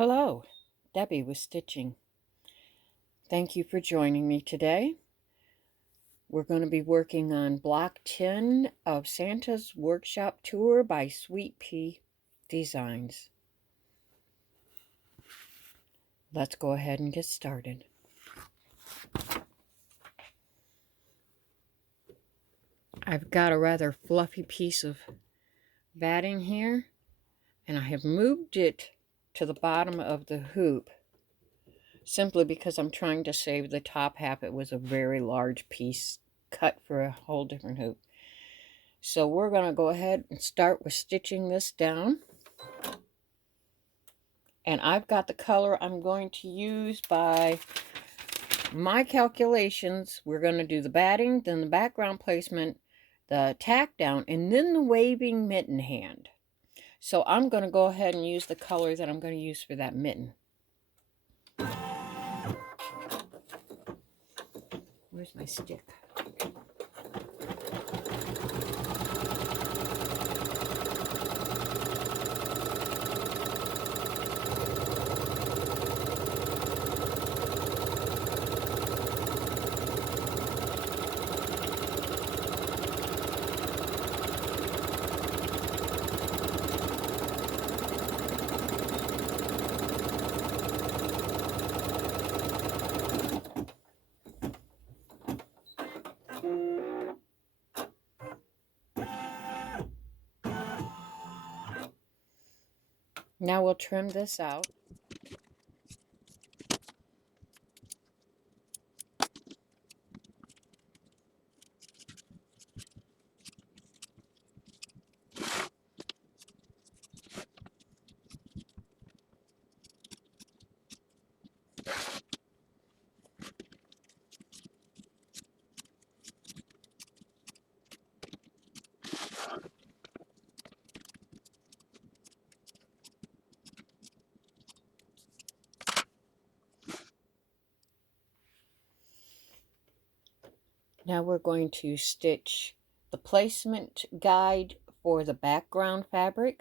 Hello, Debbie with Stitching. Thank you for joining me today. We're going to be working on Block 10 of Santa's Workshop Tour by SweetPea Designs. Let's go ahead and get started. I've got a rather fluffy piece of batting here, and I have moved it to the bottom of the hoop simply because I'm trying to save the top half. It was a very large piece cut for a whole different hoop. So we're going to go ahead and start with stitching this down. And I've got the color I'm going to use by my calculations. We're going to do the batting, then the background placement, the tack down, and then the waving mitten hand. So I'm going to go ahead and use the color that I'm going to use for that mitten. Where's my stick? Now we'll trim this out. Now we're going to stitch the placement guide for the background fabric.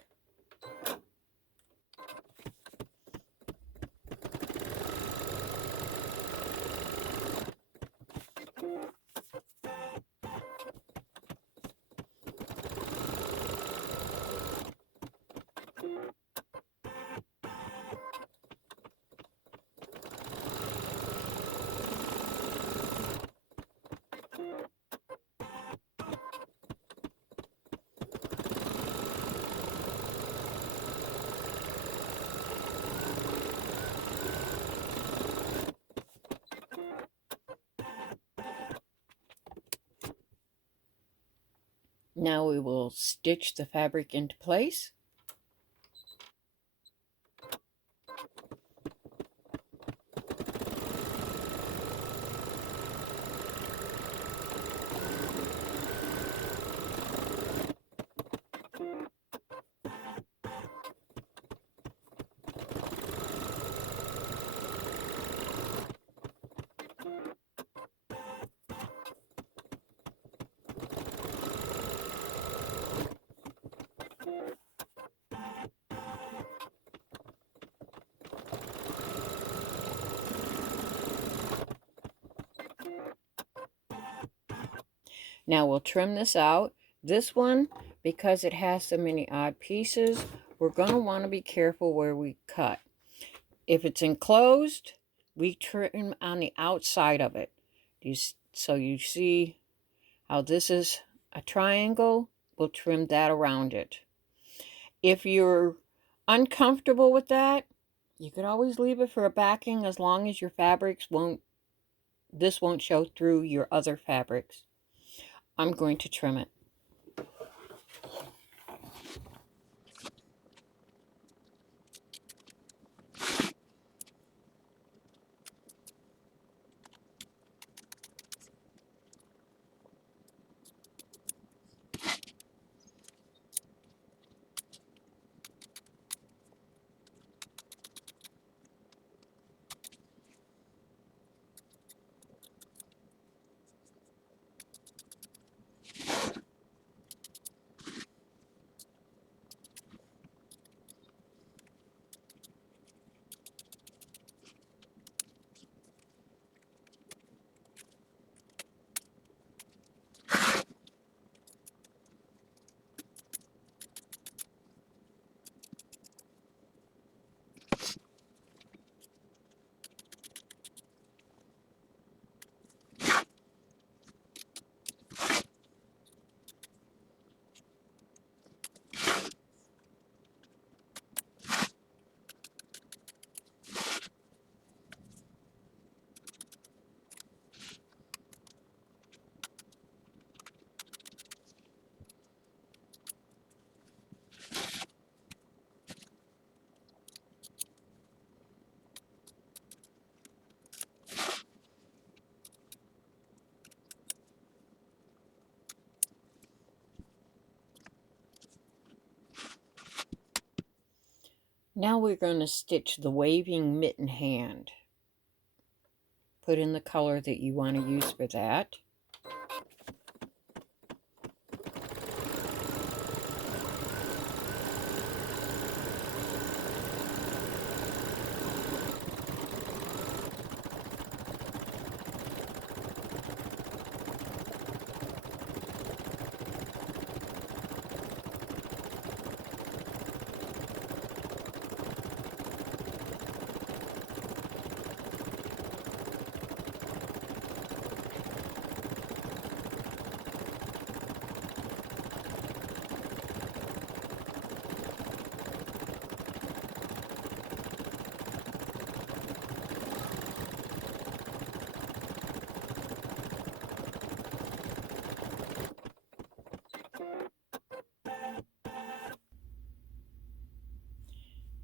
Now we will stitch the fabric into place. Now we'll trim this out. This one, because it has so many odd pieces, we're going to want to be careful where we cut. If it's enclosed, we trim on the outside of it. So you see how this is a triangle, we'll trim that around it. If you're uncomfortable with that, you could always leave it for a backing as long as your fabrics this won't show through your other fabrics. I'm going to trim it. Now we're going to stitch the waving mitten hand. Put in the color that you want to use for that.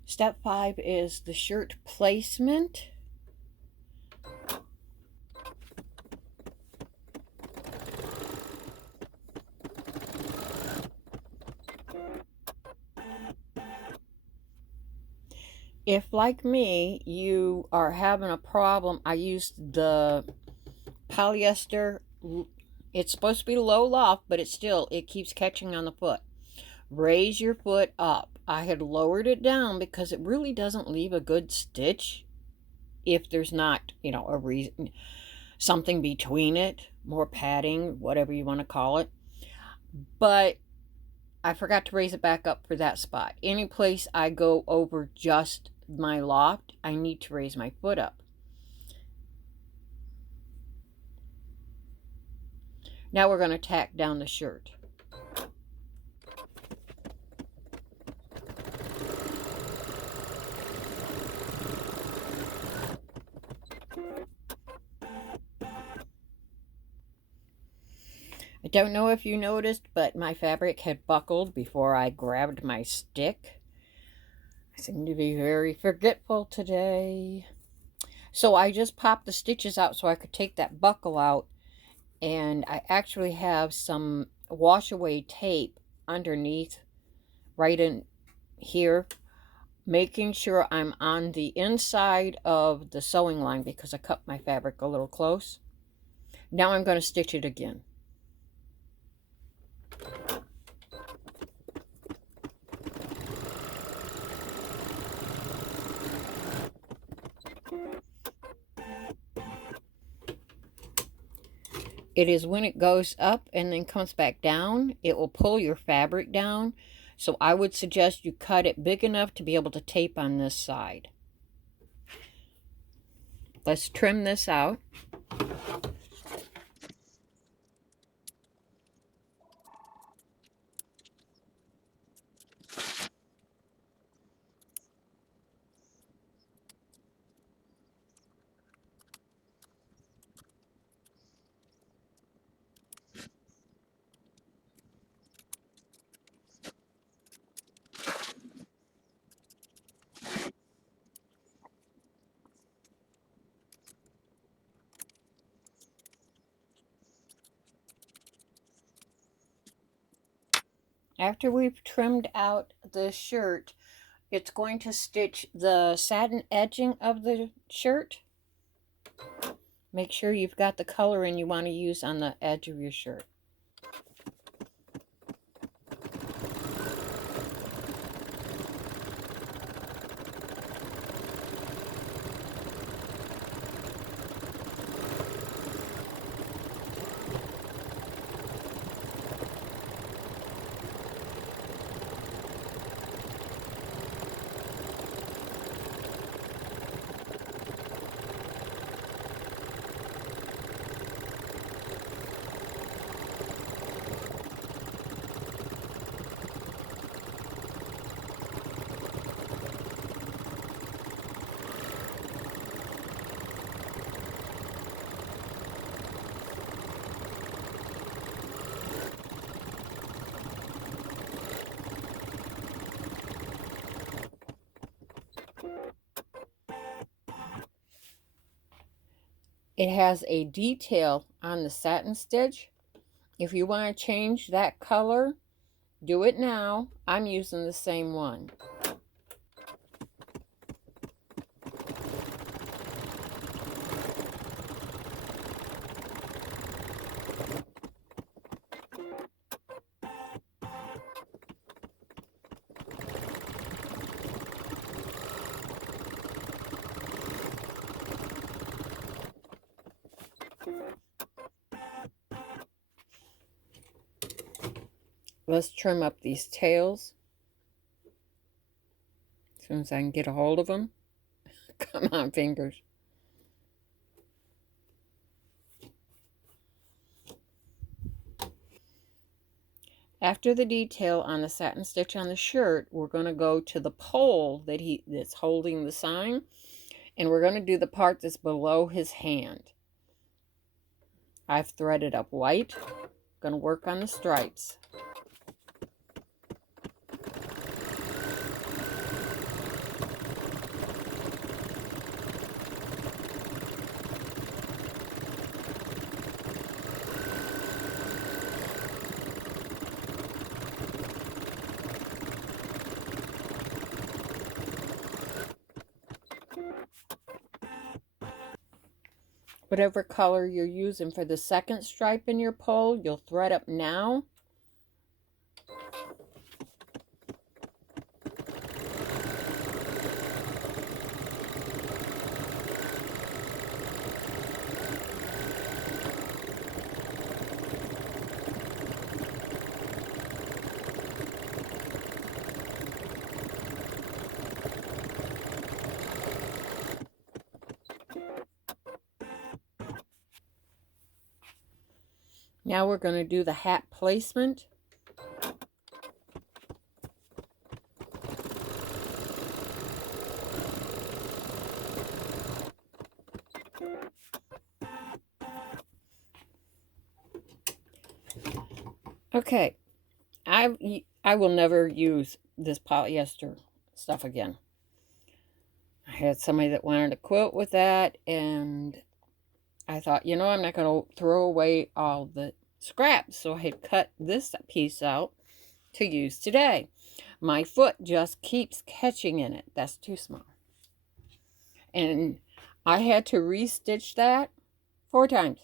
Step 5 is the shirt placement. If, like me, you are having a problem, I used the polyester. It's supposed to be low loft, but it keeps catching on the foot. Raise your foot up. I had lowered it down because it really doesn't leave a good stitch if there's not, a reason, something between it, more padding, whatever you want to call it. But I forgot to raise it back up for that spot. Any place I go over just my loft, I need to raise my foot up. Now we're going to tack down the shirt. I don't know if you noticed, but my fabric had buckled before I grabbed my stick. I seem to be very forgetful today. So I just popped the stitches out so I could take that buckle out. And I actually have some wash away tape underneath, right in here, making sure I'm on the inside of the sewing line because I cut my fabric a little close. Now I'm going to stitch it again. It is when it goes up and then comes back down, it will pull your fabric down. So I would suggest you cut it big enough to be able to tape on this side. Let's trim this out. After we've trimmed out the shirt, it's going to stitch the satin edging of the shirt. Make sure you've got the coloring you want to use on the edge of your shirt. It has a detail on the satin stitch. If you want to change that color, do it now. I'm using the same one. Let's trim up these tails as soon as I can get a hold of them. Come on, fingers. After the detail on the satin stitch on the shirt, we're going to go to the pole that's holding the sign, and we're going to do the part that's below his hand. I've threaded up white. Going to work on the stripes. Whatever color you're using for the second stripe in your pole, you'll thread up now. Now we're going to do the hat placement. Okay, I will never use this polyester stuff again. I had somebody that wanted to quilt with that, and I thought, you know, I'm not going to throw away all the scraps, so I had cut this piece out to use today. My foot just keeps catching in it. That's too small. And I had to restitch that 4 times.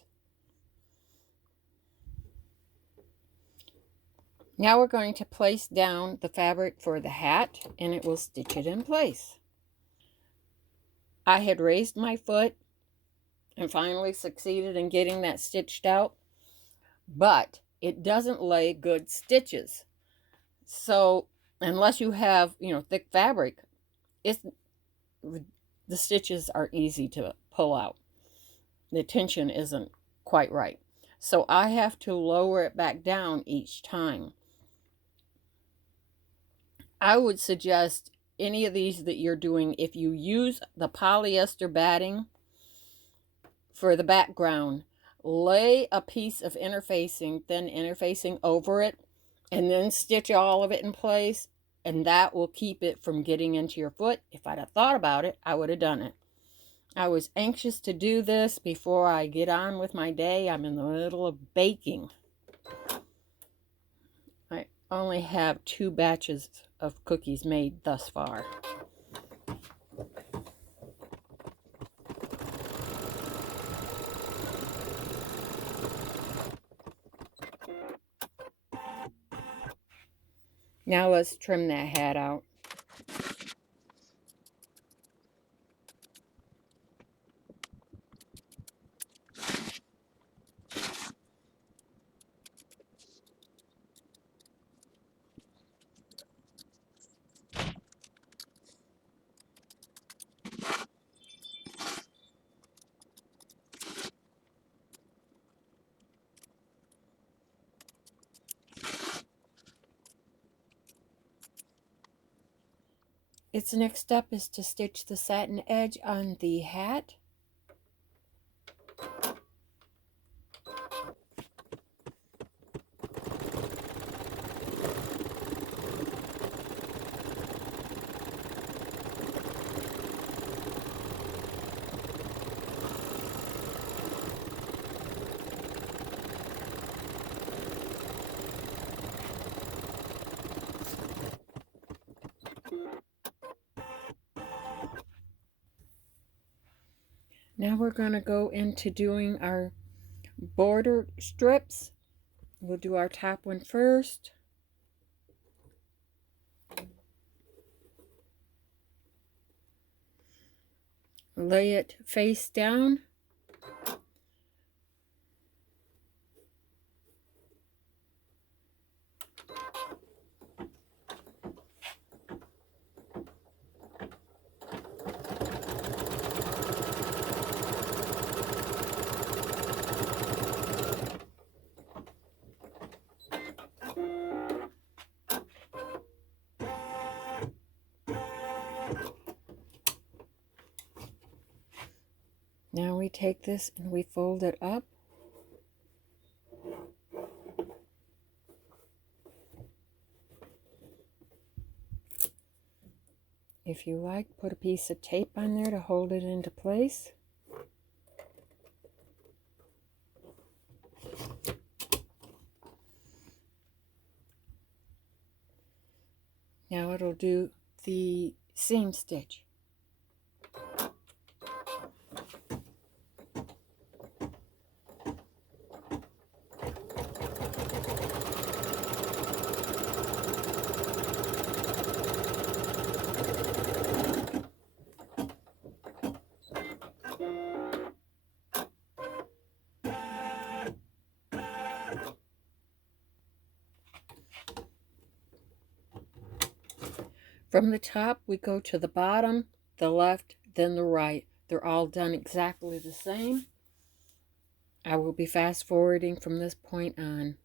Now we're going to place down the fabric for the hat, and it will stitch it in place. I had raised my foot and finally succeeded in getting that stitched out, but it doesn't lay good stitches. So unless you have, thick fabric, the stitches are easy to pull out. The tension isn't quite right. So I have to lower it back down each time. I would suggest any of these that you're doing, if you use the polyester batting for the background, lay a piece of interfacing, thin interfacing over it, and then stitch all of it in place, and that will keep it from getting into your foot. If I'd have thought about it, I would have done it. I was anxious to do this before I get on with my day. I'm in the middle of baking. I only have 2 batches of cookies made thus far. Now let's trim that hat out. Its next step is to stitch the satin edge on the hat. Now we're going to go into doing our border strips. We'll do our top one first. Lay it face down. take this and we fold it up. If you like, put a piece of tape on there to hold it into place. Now it'll do the seam stitch. From the top, we go to the bottom, the left, then the right. They're all done exactly the same. I will be fast forwarding from this point on.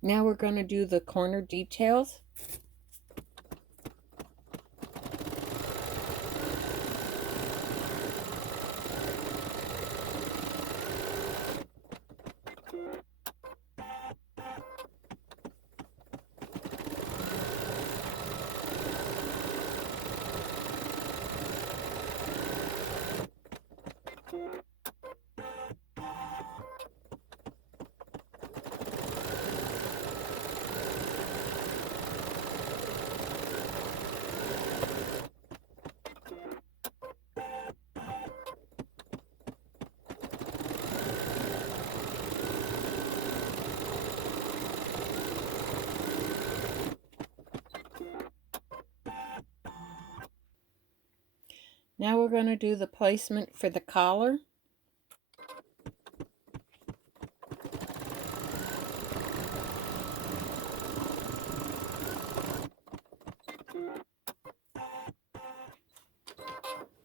Now we're going to do the corner details. Now we're going to do the placement for the collar.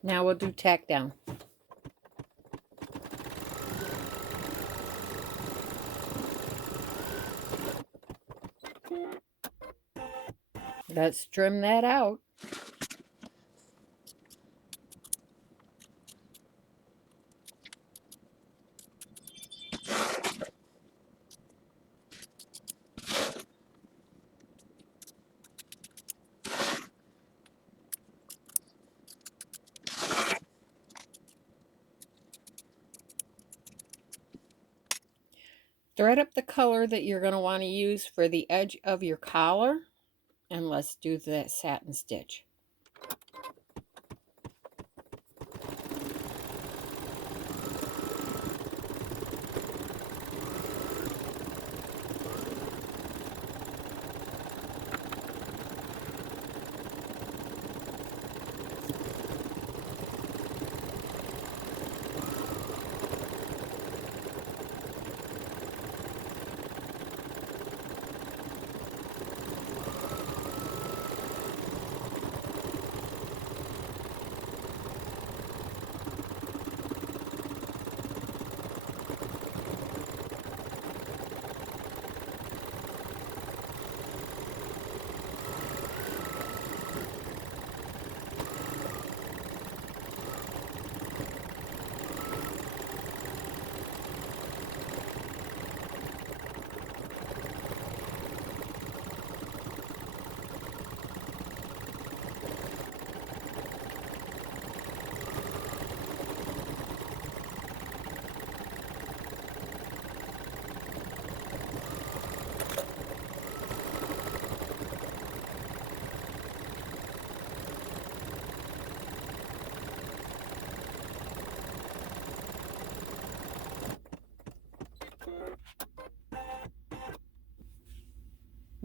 Now we'll do tack down. Let's trim that out. Thread up the color that you're going to want to use for the edge of your collar, and let's do the satin stitch.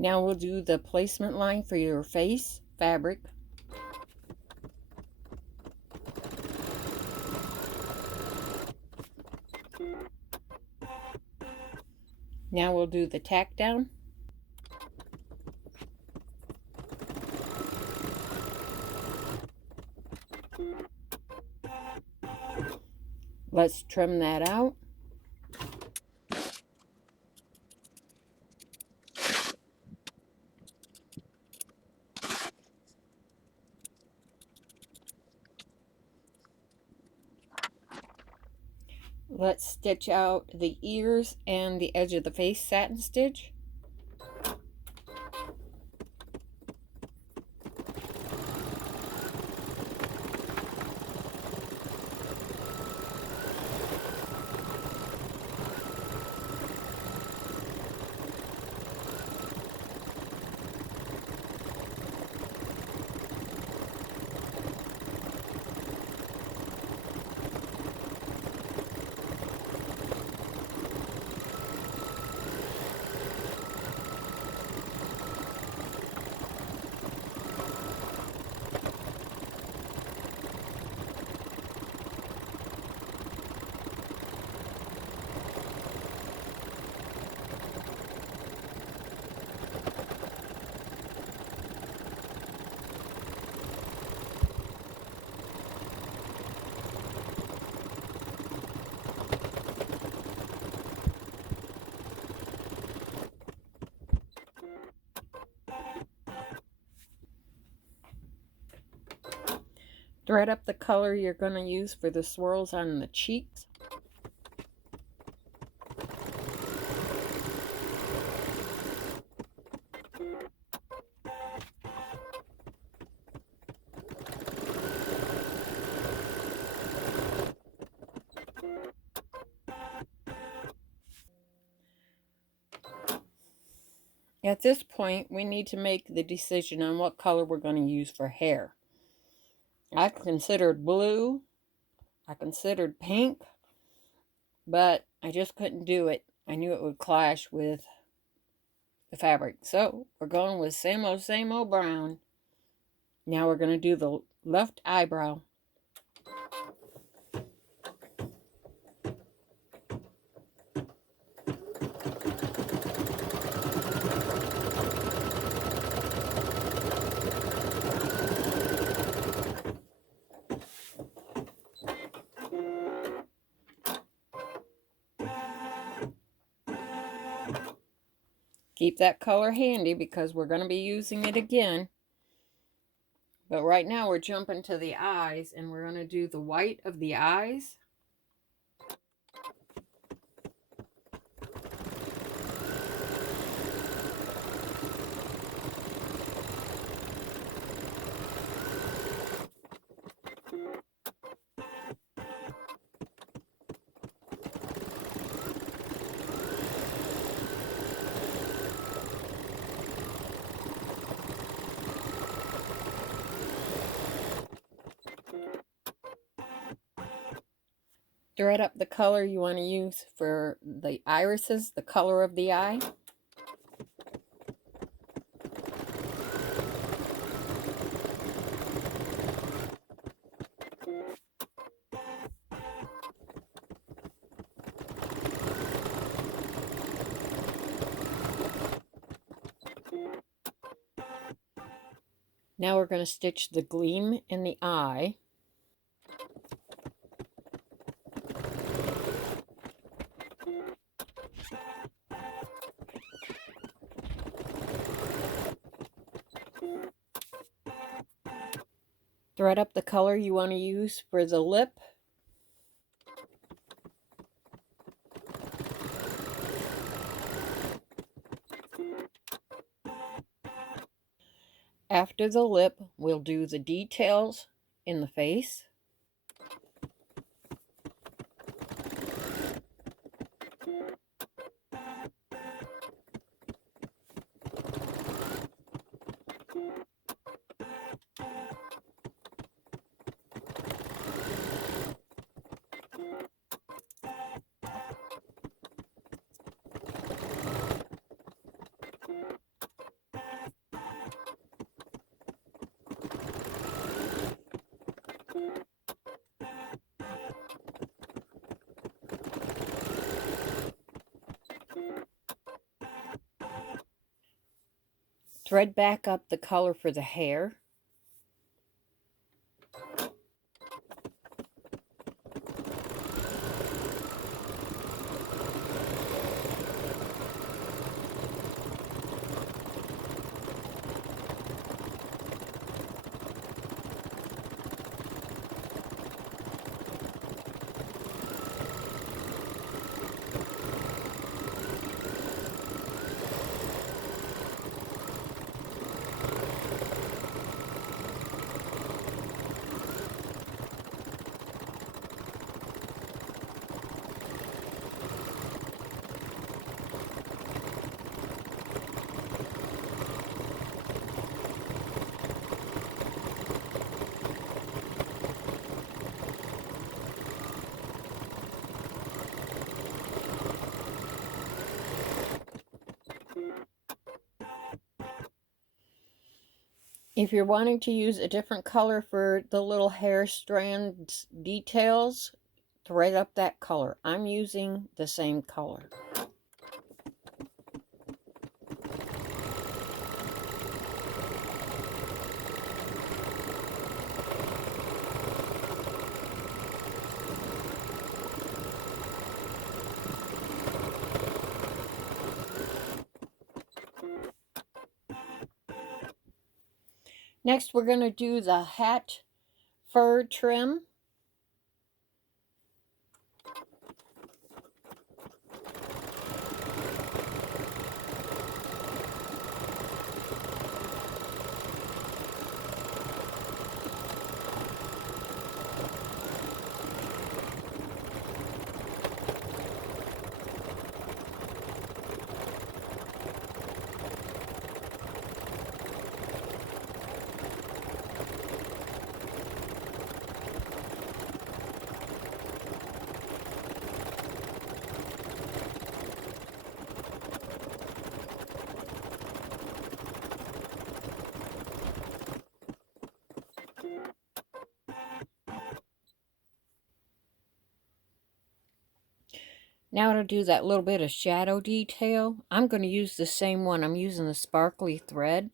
Now we'll do the placement line for your face fabric. Now we'll do the tack down. Let's trim that out. Let's stitch out the ears and the edge of the face satin stitch. Thread up the color you're going to use for the swirls on the cheeks. At this point, we need to make the decision on what color we're going to use for hair. I considered blue, I considered pink, but I just couldn't do it. I knew it would clash with the fabric. So we're going with same old brown. Now we're going to do the left eyebrow. Keep that color handy because we're going to be using it again. But right now we're jumping to the eyes, and we're going to do the white of the eyes. Thread up the color you want to use for the irises, the color of the eye. Now we're going to stitch the gleam in the eye. Thread up the color you want to use for the lip. After the lip, we'll do the details in the face. Thread back up the color for the hair. If you're wanting to use a different color for the little hair strand details, thread up that color. I'm using the same color. Next, we're going to do the hat fur trim. Now to do that little bit of shadow detail, I'm going to use the same one. I'm using the sparkly thread.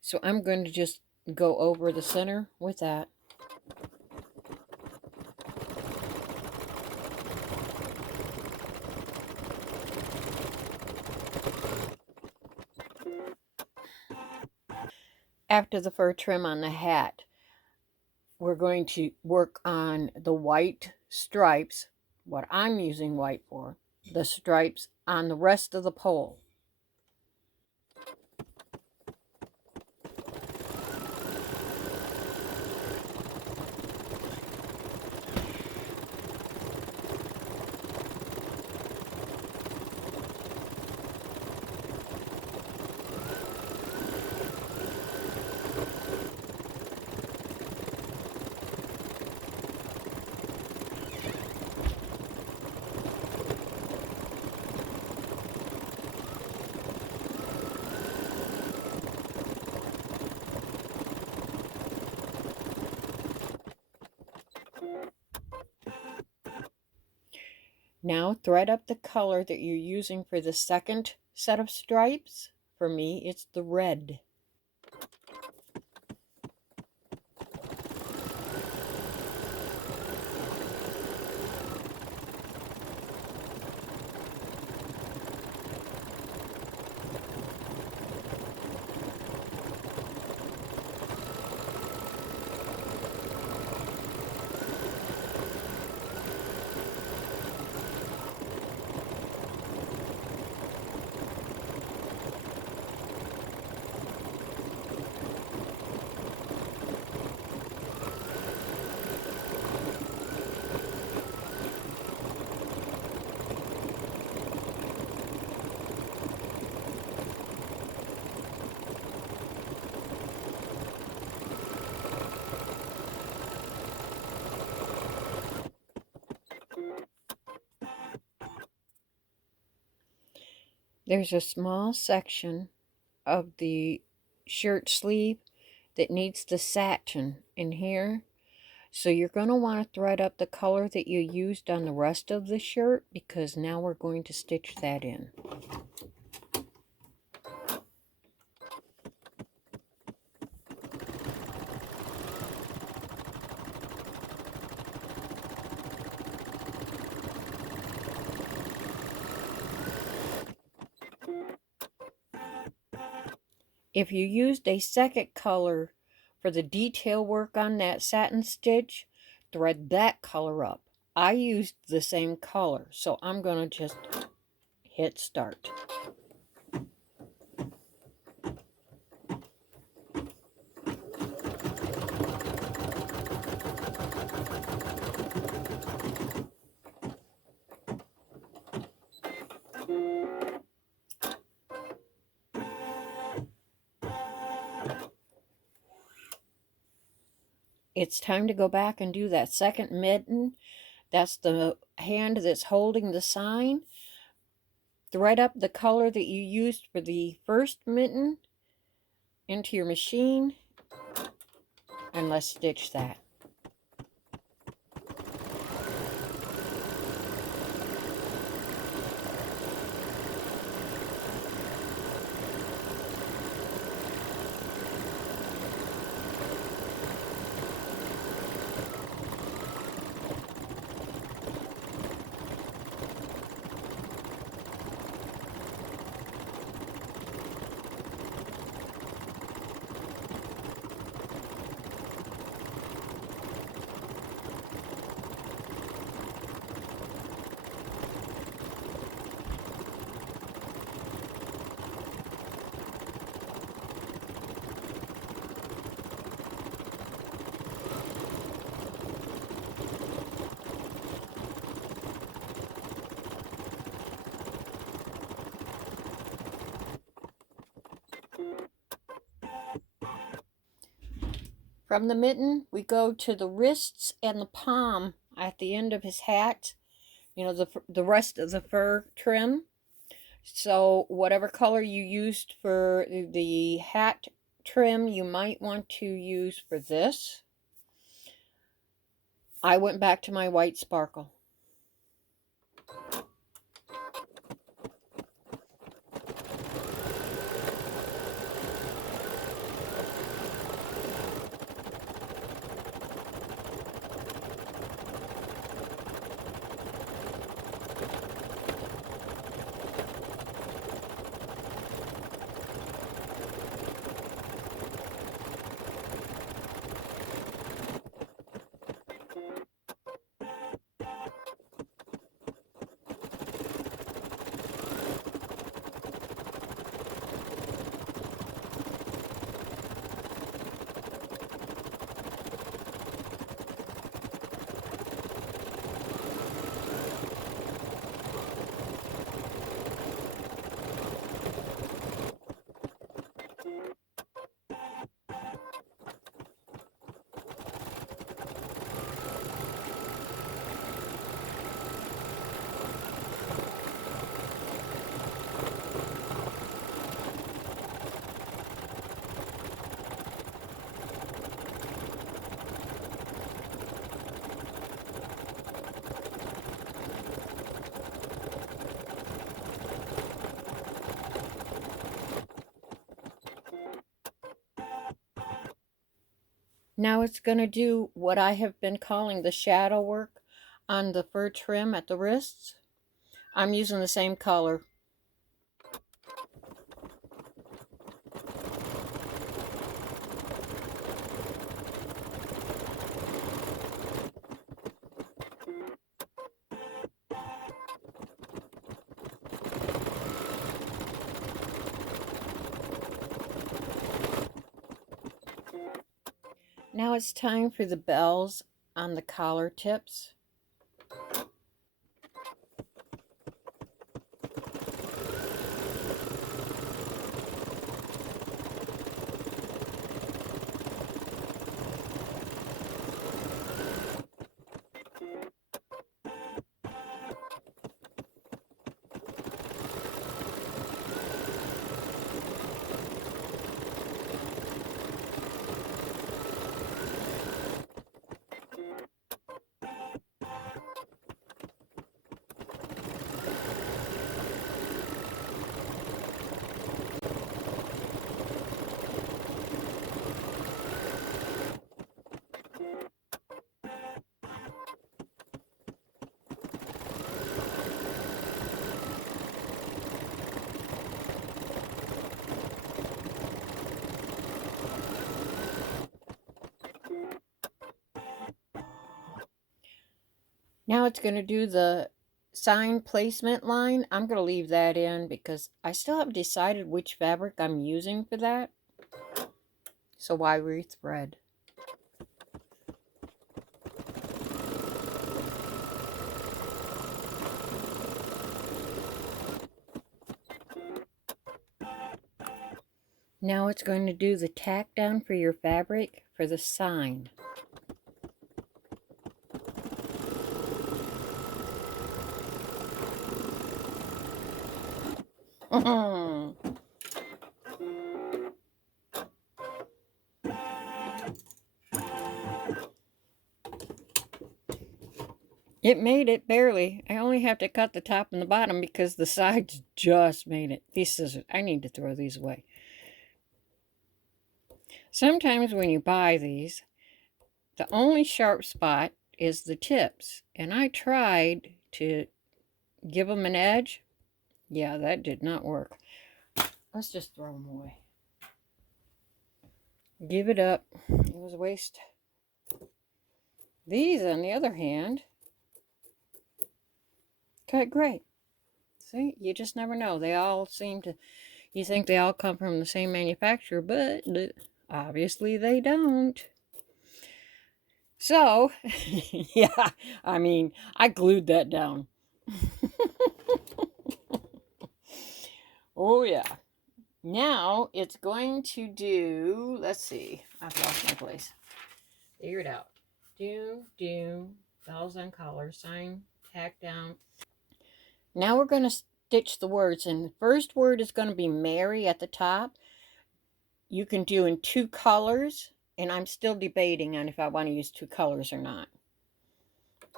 So I'm going to just go over the center with that. After the fur trim on the hat, we're going to work on the white stripes, what I'm using white for, the stripes on the rest of the pole. Now thread up the color that you're using for the second set of stripes. For me, it's the red. There's a small section of the shirt sleeve that needs the satin in here. So you're going to want to thread up the color that you used on the rest of the shirt, because now we're going to stitch that in. If you used a second color for the detail work on that satin stitch, thread that color up. I used the same color, so I'm going to just hit start. It's time to go back and do that second mitten. That's the hand that's holding the sign. Thread up the color that you used for the first mitten into your machine, and let's stitch that. From the mitten, we go to the wrists and the palm at the end of his hat. You know, the rest of the fur trim. So whatever color you used for the hat trim, you might want to use for this. I went back to my white sparkle. Now it's going to do what I have been calling the shadow work on the fur trim at the wrists. I'm using the same color. Now it's time for the bells on the collar tips. Now it's going to do the sign placement line. I'm going to leave that in because I still haven't decided which fabric I'm using for that. So why rethread? Now it's going to do the tack down for your fabric for the sign. It made it, barely. I only have to cut the top and the bottom because the sides just made it. These scissors, I need to throw these away. Sometimes when you buy these, the only sharp spot is the tips. And I tried to give them an edge. Yeah, that did not work. Let's just throw them away. Give it up. It was a waste. These, on the other hand, cut great. See, you just never know. They all seem to, you think they all come from the same manufacturer, but obviously they don't. So, yeah, I mean, I glued that down. Oh, yeah. Now it's going to do, let's see, I've lost my place. Figure it out. Do, bells on collar, sign, tack down. Now we're going to stitch the words, and the first word is going to be Mary at the top. You can do in 2 colors, and I'm still debating on if I want to use 2 colors or not.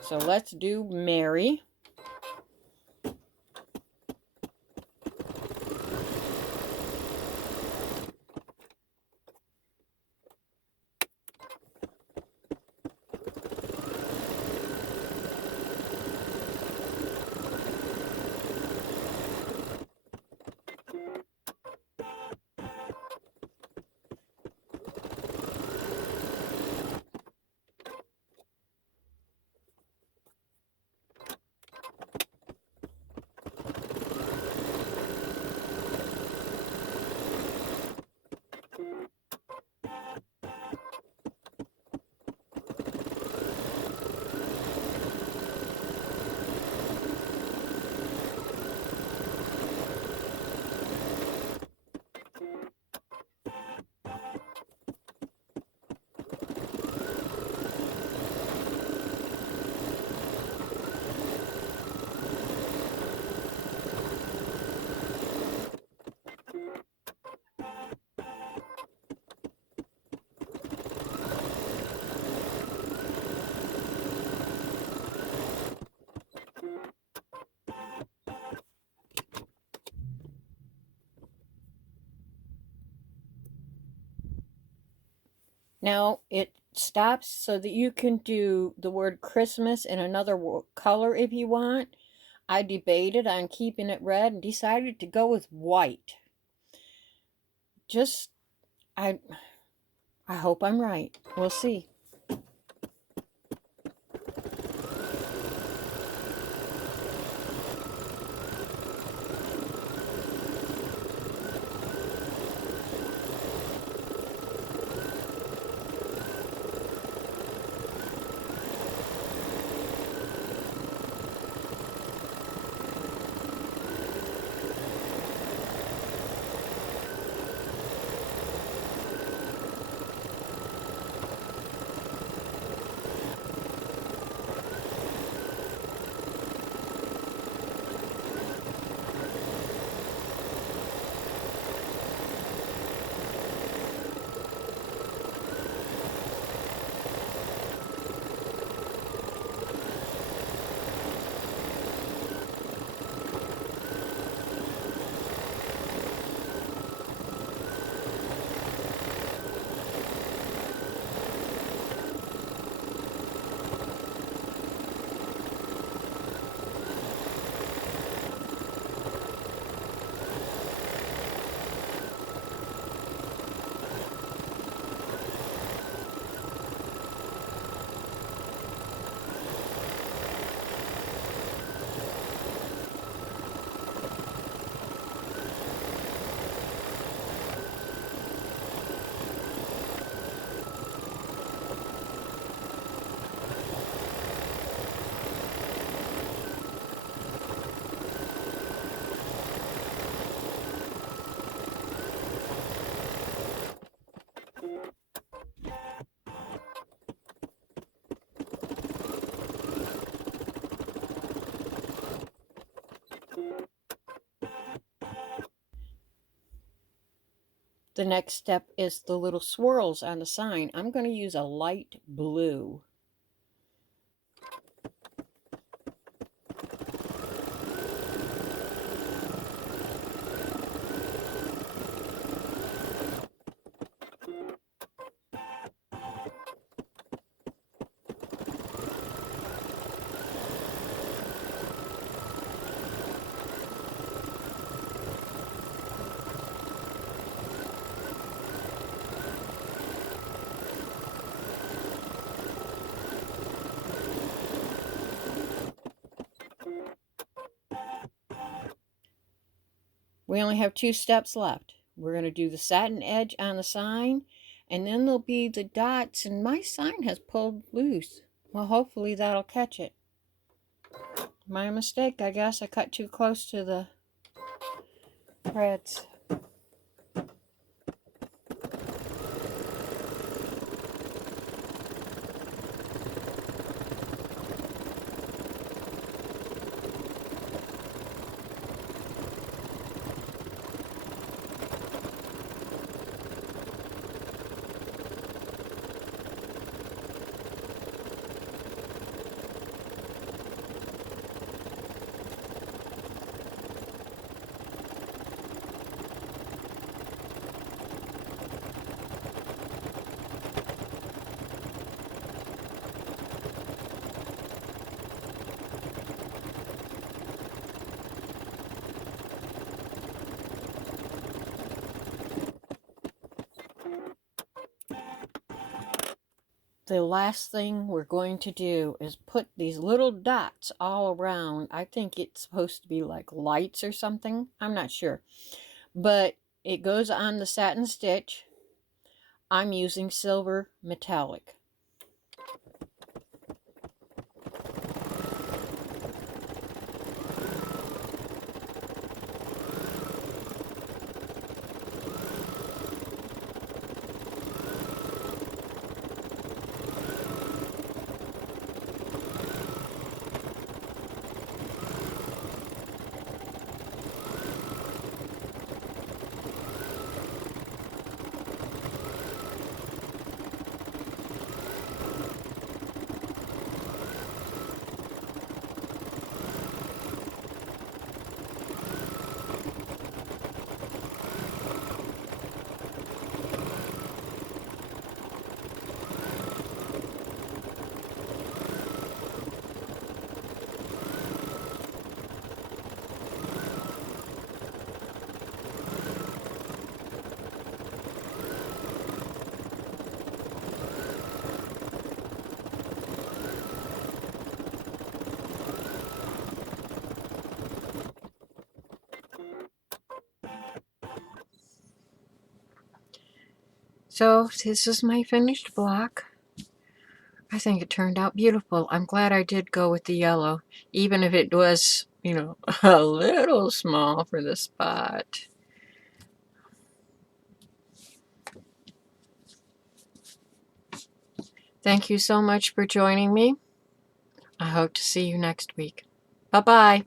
So let's do Mary. Now it stops so that you can do the word Christmas in another color if you want. I debated on keeping it red and decided to go with white. Just, I hope I'm right. We'll see. The next step is the little swirls on the sign. I'm going to use a light blue. We only have 2 steps left. We're going to do the satin edge on the sign, and then there'll be the dots, and my sign has pulled loose. Well, hopefully that'll catch it. My mistake, I guess. I cut too close to the threads. The last thing we're going to do is put these little dots all around. I think it's supposed to be like lights or something. I'm not sure. But it goes on the satin stitch. I'm using silver metallic. So this is my finished block. I think it turned out beautiful. I'm glad I did go with the yellow, even if it was, a little small for the spot. Thank you so much for joining me. I hope to see you next week. Bye-bye.